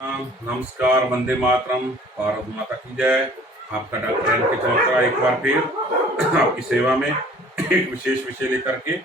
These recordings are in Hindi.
नमस्कार, वंदे मातरम, भारत माता की जय। आपका डॉक्टर एन के चौधरी एक बार फिर आपकी सेवा में एक विशेष विषय लेकर के।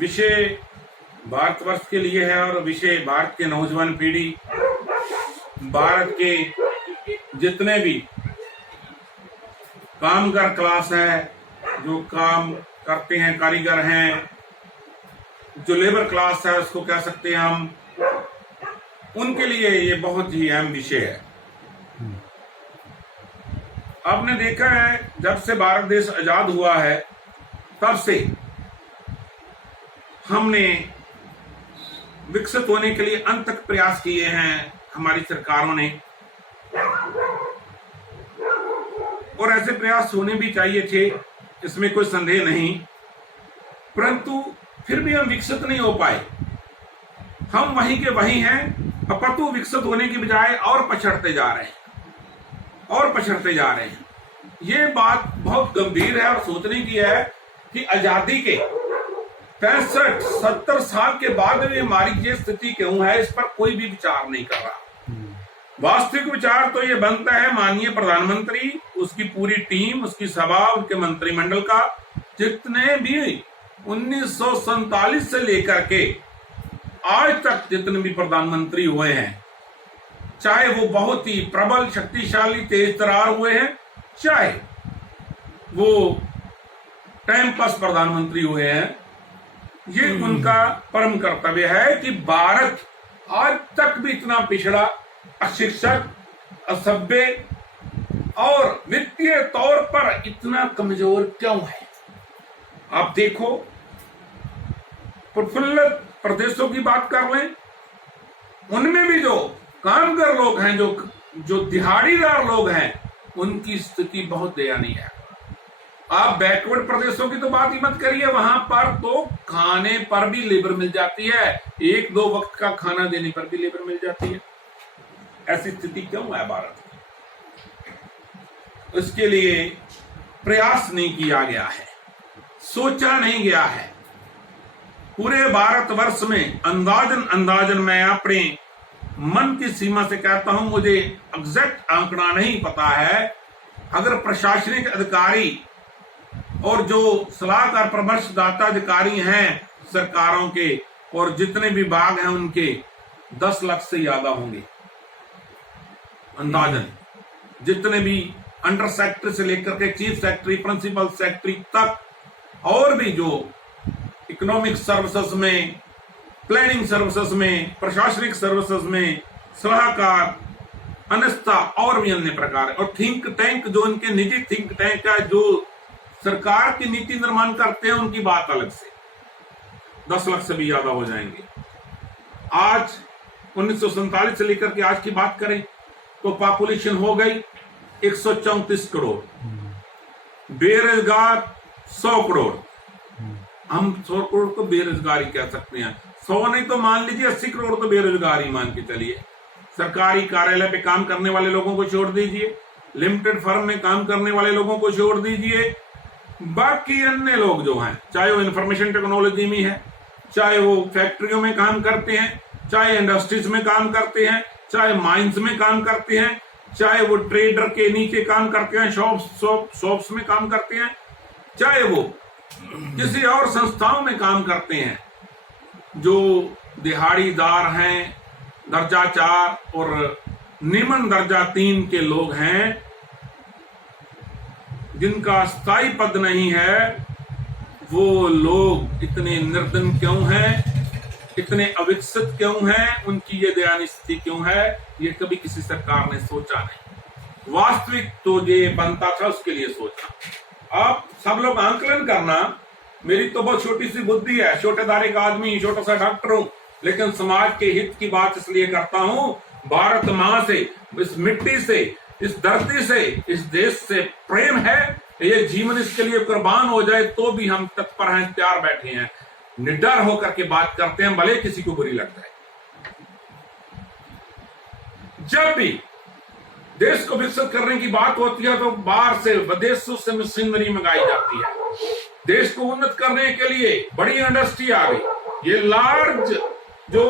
विषय भारतवर्ष के लिए है और विषय भारत के नौजवान पीढ़ी, भारत के जितने भी कामगार क्लास है, जो काम करते हैं, कारीगर हैं, जो लेबर क्लास है उसको कह सकते हैं हम, उनके लिए ये बहुत ही अहम विषय है। आपने देखा है जब से भारत देश आजाद हुआ है तब से हमने विकसित होने के लिए अनथक प्रयास किए हैं हमारी सरकारों ने, और ऐसे प्रयास होने भी चाहिए थे, इसमें कोई संदेह नहीं। परंतु फिर भी हम विकसित नहीं हो पाए। हम वहीं के वहीं हैं, अपितु विकसित होने की बजाय और पछड़ते जा रहे हैं। ये बात बहुत गंभीर है और सोचने की है कि आजादी के 65-70 साल के बाद भी हमारी ये स्थिति क्यों है, इस पर कोई भी विचार नहीं कर रहा। वास्तविक विचार तो ये बनता है माननीय प्रधानमंत्री, उसकी पूरी टीम, उसकी सभा, उनके मंत्रिमंडल का, जितने भी 1947 से लेकर के आज तक जितने भी प्रधानमंत्री हुए हैं, चाहे वो बहुत ही प्रबल, शक्तिशाली, तेज तरार हुए हैं, चाहे वो टाइम पास प्रधानमंत्री हुए हैं, ये उनका परम कर्तव्य है कि भारत आज तक भी इतना पिछड़ा, अशिक्षित, असभ्य और वित्तीय तौर पर इतना कमजोर क्यों है। आप देखो, प्रफुल्लित प्रदेशों की बात कर लें, उनमें भी जो कामगार लोग हैं, जो दिहाड़ीदार लोग हैं, उनकी स्थिति बहुत दयनीय है। आप बैकवर्ड प्रदेशों की तो बात ही मत करिए, वहां पर तो खाने पर भी लेबर मिल जाती है, 1-2 वक्त का खाना देने पर भी लेबर मिल जाती है। ऐसी स्थिति क्यों है भारत में? इसके लिए प्रयास नहीं किया गया है, सोचा नहीं गया है। पूरे भारतवर्ष में अंदाजन मैं अपने मन की सीमा से कहता हूं, मुझे एग्जैक्ट आंकड़ा नहीं पता है, अगर प्रशासनिक अधिकारी और जो सलाहकार परामर्शदाता अधिकारी हैं सरकारों के, और जितने विभाग हैं उनके 10 लाख से ज्यादा होंगे अंदाजन। जितने भी अंडर सेक्रेटरी से लेकर के चीफ सेक्रेटरी, प्रिंसिपल सेक्रेटरी तक, और भी जो इकोनॉमिक सर्विसेज में, प्लानिंग सर्विसेज में, प्रशासनिक सर्विसेज में, सलाहकार, अनस्ता और भी अन्य प्रकार, और थिंक टैंक, जो उनके निजी थिंक टैंक है, जो सरकार की नीति निर्माण करते हैं, उनकी बात अलग से 10 लाख से भी ज्यादा हो जाएंगे। आज 1947 से लेकर के आज की बात करें तो पॉपुलेशन हो गई 134 करोड़, बेरोजगार 100 करोड़। हम 100 करोड़ तो बेरोजगारी कह सकते हैं, 100 नहीं तो मान लीजिए 80 करोड़ तो बेरोजगारी मान के चलिए। सरकारी कार्यालय पे काम करने वाले लोगों को छोड़ दीजिए, लिमिटेड फर्म में काम करने वाले लोगों को छोड़ दीजिए, बाकी अन्य लोग जो हैं, चाहे वो इंफॉर्मेशन टेक्नोलॉजी में है, चाहे वो फैक्ट्रियों में काम करते हैं, चाहे इंडस्ट्रीज में काम करते हैं, चाहे माइंस में काम करते हैं, चाहे वो ट्रेडर के नीचे काम करते हैं, शॉप्स में काम करते हैं, चाहे वो किसी और संस्थाओं में काम करते हैं, जो दिहाड़ीदार हैं, दर्जा 4 और निम्न दर्जा 3 के लोग हैं, जिनका स्थायी पद नहीं है, वो लोग इतने निर्धन क्यों हैं, इतने अविकसित क्यों हैं, उनकी ये दयनीय स्थिति क्यों है, ये कभी किसी सरकार ने सोचा नहीं। वास्तविक तो ये बनता था, उसके लिए सोचा। आप सब लोग आंकलन करना, मेरी तो बहुत छोटी सी बुद्धि है, छोटेदारे का आदमी, छोटा सा डॉक्टर हूं, लेकिन समाज के हित की बात इसलिए करता हूं। भारत मां से, इस मिट्टी से, इस धरती से, इस देश से प्रेम है, ये जीवन इसके लिए कुर्बान हो जाए तो भी हम तत्पर हैं, तैयार बैठे हैं, निडर होकर के बात करते हैं, भले किसी को बुरी लगता है। जब भी देश को विकसित करने की बात होती है तो बाहर से, विदेशों से मशीनरी मंगाई जाती है। देश को उन्नत करने के लिए बड़ी इंडस्ट्री आ गई, ये लार्ज जो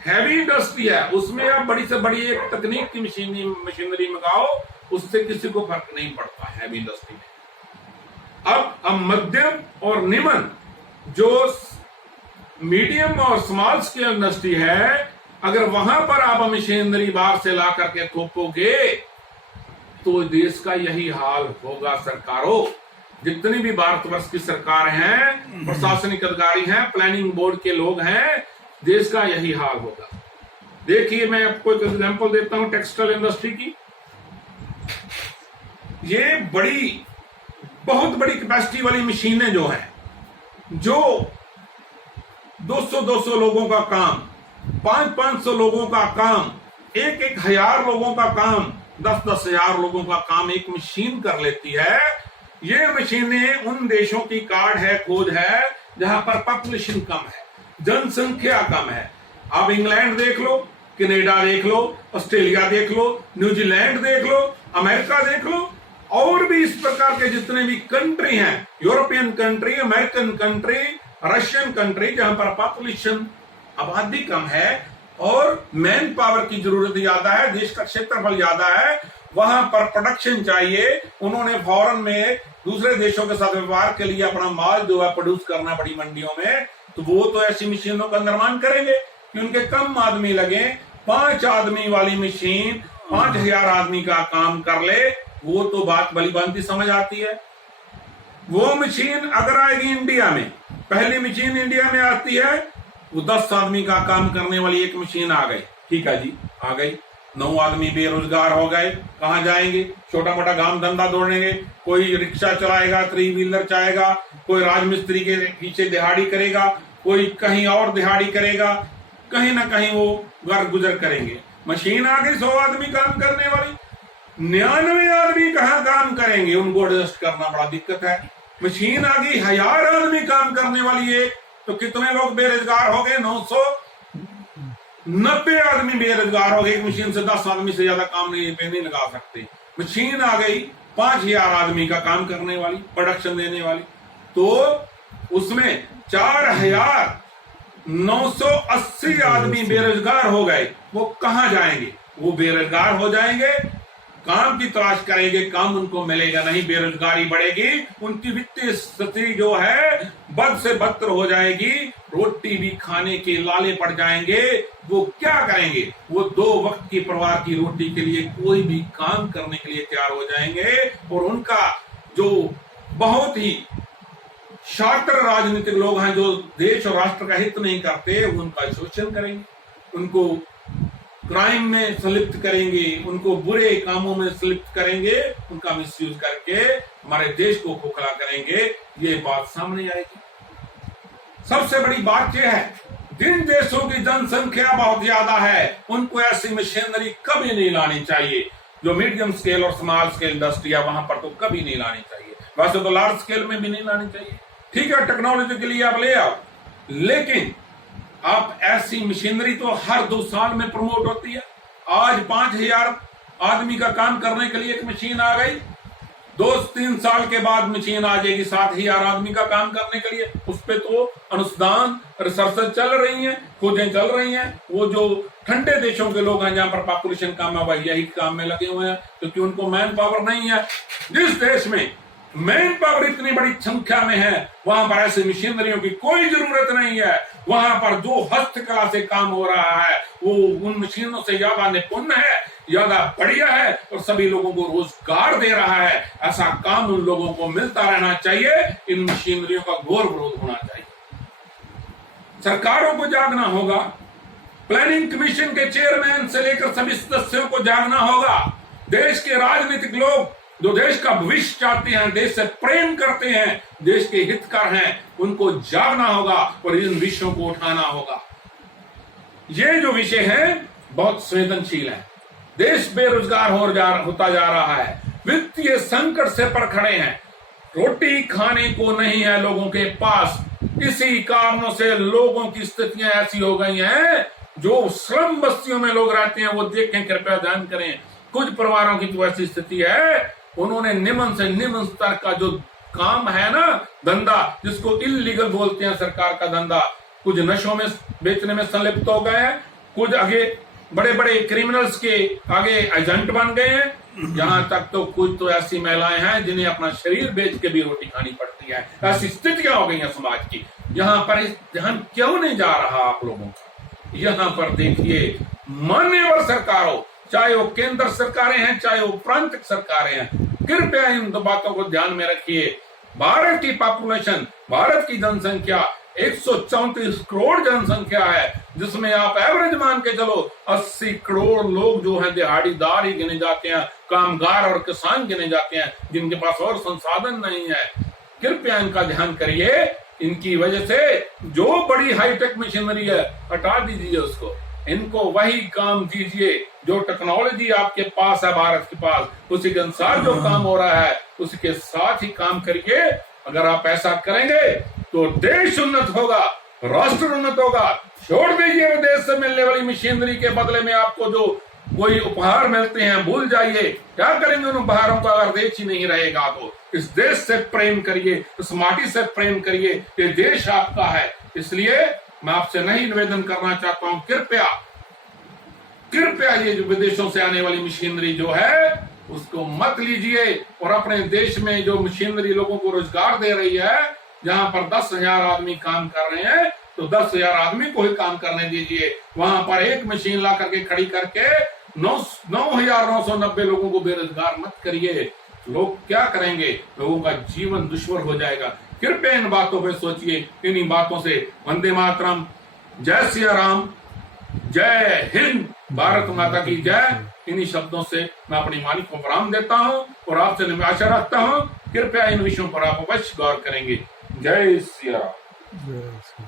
हैवी इंडस्ट्री है, उसमें आप बड़ी से बड़ी एक तकनीक की मशीनरी मंगाओ, उससे किसी को फर्क नहीं पड़ता हैवी इंडस्ट्री में। अब मध्यम और निम्न जो मीडियम और स्मॉल स्केल इंडस्ट्री है, अगर वहां पर आप मशीनरी बाहर से ला करके थोपोगे तो देश का यही हाल होगा। सरकारों, जितनी भी भारतवर्ष की सरकार हैं, प्रशासनिक अधिकारी हैं, प्लानिंग बोर्ड के लोग हैं, देश का यही हाल होगा। देखिए, मैं आपको एक एग्जांपल देता हूं टेक्सटाइल इंडस्ट्री की। ये बहुत बड़ी कैपेसिटी वाली मशीनें जो हैं, जो 200-200 लोगों का काम, 500-500 लोगों का काम, 1,000 लोगों का काम, 10-10 हजार लोगों का काम एक मशीन कर लेती है। ये मशीनें उन देशों की कार्ड है, खोज है, जहां पर पॉपुलेशन कम है, जनसंख्या कम है। आप इंग्लैंड देख लो, कनाडा देख लो, ऑस्ट्रेलिया देख लो, न्यूजीलैंड देख लो, अमेरिका देख लो, और भी इस प्रकार के जितने भी कंट्री हैं, European country, American country, Russian country, जहां पर पॉपुलेशन आबादी कम है और मैन पावर की जरूरत ज्यादा है, देश का क्षेत्रफल ज्यादा है, वहां पर प्रोडक्शन चाहिए। उन्होंने फॉरेन में दूसरे देशों के साथ व्यापार के लिए अपना माल जो है प्रोड्यूस करना बड़ी मंडियों में, तो वो तो ऐसी मशीनों का निर्माण करेंगे कि उनके कम आदमी लगे। 5 आदमी वाली मशीन 5,000 आदमी का काम कर ले, वो तो बात भली भांति समझ आती है। वो मशीन अगर आएगी इंडिया में, पहली मशीन इंडिया में आती है, वो 10 आदमी का काम करने वाली एक मशीन आ गई, ठीक है जी, आ गई, 9 आदमी बेरोजगार हो गए, कहां जाएंगे? छोटा मोटा काम धंधा दौड़ेंगे, कोई रिक्शा चलाएगा, 3 व्हीलर चलाएगा, कोई राजमिस्त्री के पीछे दिहाड़ी करेगा, कोई कहीं और दिहाड़ी करेगा, कहीं ना कहीं वो घर गुजर करेंगे। मशीन आ गई 100 आदमी काम करने वाली, 99 आदमी कहां काम करेंगे? उनको एडजस्ट करना बड़ा दिक्कत है। मशीन आ गई 1000 आदमी काम करने वाली है, तो कितने लोग बेरोजगार हो गए? 990 आदमी बेरोजगार हो गए। एक मशीन से 10 आदमी से ज्यादा काम नहीं लगा सकते। मशीन आ गई 5,000 आदमी का काम करने वाली, प्रोडक्शन देने वाली, तो उसमें 4,980 आदमी बेरोजगार हो गए। वो कहां जाएंगे? वो बेरोजगार हो जाएंगे, काम की तलाश करेंगे, काम उनको मिलेगा नहीं, बेरोजगारी बढ़ेगी, उनकी वित्तीय स्थिति जो है बद से बदतर हो जाएगी, रोटी भी खाने के लाले पड़ जाएंगे। वो क्या करेंगे? वो 2 वक्त की परिवार की रोटी के लिए कोई भी काम करने के लिए तैयार हो जाएंगे, और उनका जो बहुत ही शातिर राजनीतिक लोग हैं, जो देश और राष्ट्र का हित नहीं करते, उनका शोषण करेंगे, उनको क्राइम में संलिप्त करेंगे, उनको बुरे कामों में संलिप्त करेंगे, उनका मिसयूज करके हमारे देश को खोखला करेंगे। ये बात सामने आएगी। सबसे बड़ी बात यह है, जिन देशों की जनसंख्या बहुत ज्यादा है, उनको ऐसी मशीनरी कभी नहीं लानी चाहिए। जो मीडियम स्केल और स्मॉल स्केल इंडस्ट्री है, वहां पर तो कभी नहीं लानी चाहिए। वैसे तो लार्ज स्केल में भी नहीं लानी चाहिए, ठीक है, टेक्नोलॉजी के लिए आप ले आओ, लेकिन आप ऐसी मशीनरी तो हर 2 साल में प्रमोट होती है। आज 5,000 आदमी का काम करने के लिए एक मशीन आ गई, 2-3 साल के बाद मशीन आ जाएगी 7,000 आदमी का काम करने के लिए। उस पे तो अनुसंधान रिसर्च चल रही हैं, खोजें चल रही हैं। वो जो ठंडे देशों के लोग हैं, जहां पर पॉपुलेशन कम है, वही यही काम में लगे हुए हैं, क्योंकि उनको मैन पावर नहीं है। जिस देश में मैन पावर इतनी बड़ी संख्या में है, वहां पर ऐसी मशीनरियों की कोई जरूरत नहीं है। वहां पर जो हस्तकला से काम हो रहा है, वो उन मशीनों से ज्यादा निपुण है, ज्यादा बढ़िया है, और सभी लोगों को रोजगार दे रहा है। ऐसा काम उन लोगों को मिलता रहना चाहिए। इन मशीनरियों का घोर विरोध होना चाहिए। सरकारों को जागना होगा, प्लानिंग कमीशन के चेयरमैन से लेकर सभी सदस्यों को जागना होगा। देश के राजनीतिक लोग जो देश का भविष्य चाहते हैं, देश से प्रेम करते हैं, देश के हितकर हैं, उनको जागना होगा और इन विषयों को उठाना होगा। ये जो विषय है बहुत संवेदनशील है। देश बेरोजगार होता जा रहा है, वित्तीय संकट से पर खड़े हैं, रोटी खाने को नहीं है लोगों के पास। इसी कारणों से लोगों की स्थितियां ऐसी हो गई हैं। जो श्रम बस्तियों में लोग रहते हैं, वो देखें, कृपया ध्यान करें। कुछ परिवारों की तो ऐसी स्थिति है, उन्होंने निम्न से निम्न स्तर का जो काम है ना, धंधा, जिसको इल्लीगल बोलते हैं, सरकार का धंधा, कुछ नशों में बेचने में संलिप्त हो गए हैं, कुछ आगे बड़े बड़े क्रिमिनल्स के आगे एजेंट बन गए हैं। यहाँ तक तो कुछ तो ऐसी महिलाएं हैं जिन्हें अपना शरीर बेच के भी रोटी खानी पड़ती है। ऐसी स्थितियां हो गई हैं समाज की। यहाँ पर इस ध्यान क्यों नहीं जा रहा आप लोगों का? यहाँ पर देखिए, मान्यवर सरकार हो, चाहे वो केंद्र सरकारें हैं चाहे वो प्रांतीय सरकारें हैं, कृपया इन दो बातों को ध्यान में रखिए। भारत की पॉपुलेशन, भारत की जनसंख्या 134 करोड़ जनसंख्या है, जिसमें आप एवरेज मान के चलो 80 करोड़ लोग जो हैं दिहाड़ीदार ही गिने जाते हैं, कामगार और किसान गिने जाते हैं, जिनके पास और संसाधन नहीं है। कृपया इनका ध्यान करिए। इनकी वजह से जो बड़ी हाईटेक मशीनरी है हटा दीजिए उसको, इनको वही काम दीजिए जो टेक्नोलॉजी आपके पास है, भारत के पास, उसी के अनुसार जो काम हो रहा है उसके साथ ही काम करिए। अगर आप ऐसा करेंगे तो देश उन्नत होगा, राष्ट्र उन्नत होगा। छोड़ दीजिए विदेश से मिलने वाली मशीनरी के बदले में आपको जो कोई उपहार मिलते हैं, भूल जाइए। क्या करेंगे उन उपहारों का अगर देश ही नहीं रहेगा? तो इस देश से प्रेम करिए, इस माटी से प्रेम करिए, ये देश आपका है। इसलिए मैं आपसे नहीं निवेदन करना चाहता हूं, कृपया ये जो विदेशों से आने वाली मशीनरी जो है उसको मत लीजिए, और अपने देश में जो मशीनरी लोगों को रोजगार दे रही है, जहां पर 10,000 आदमी काम कर रहे हैं तो 10,000 आदमी को ही काम करने दीजिए। वहां पर एक मशीन ला करके खड़ी करके 9,990 लोगों को बेरोजगार मत करिए। लोग क्या करेंगे? लोगों का जीवन दुश्वार हो जाएगा। कृपया इन बातों पे सोचिए। इन्हीं बातों से वंदे मातरम, जय सिया राम, जय हिंद, भारत माता की जय। इन्हीं शब्दों से मैं अपनी वाणी को विराम देता हूं और आपसे आशा रखता हूं कृपया इन विषयों पर आप अवश्य गौर करेंगे। जय सिया राम।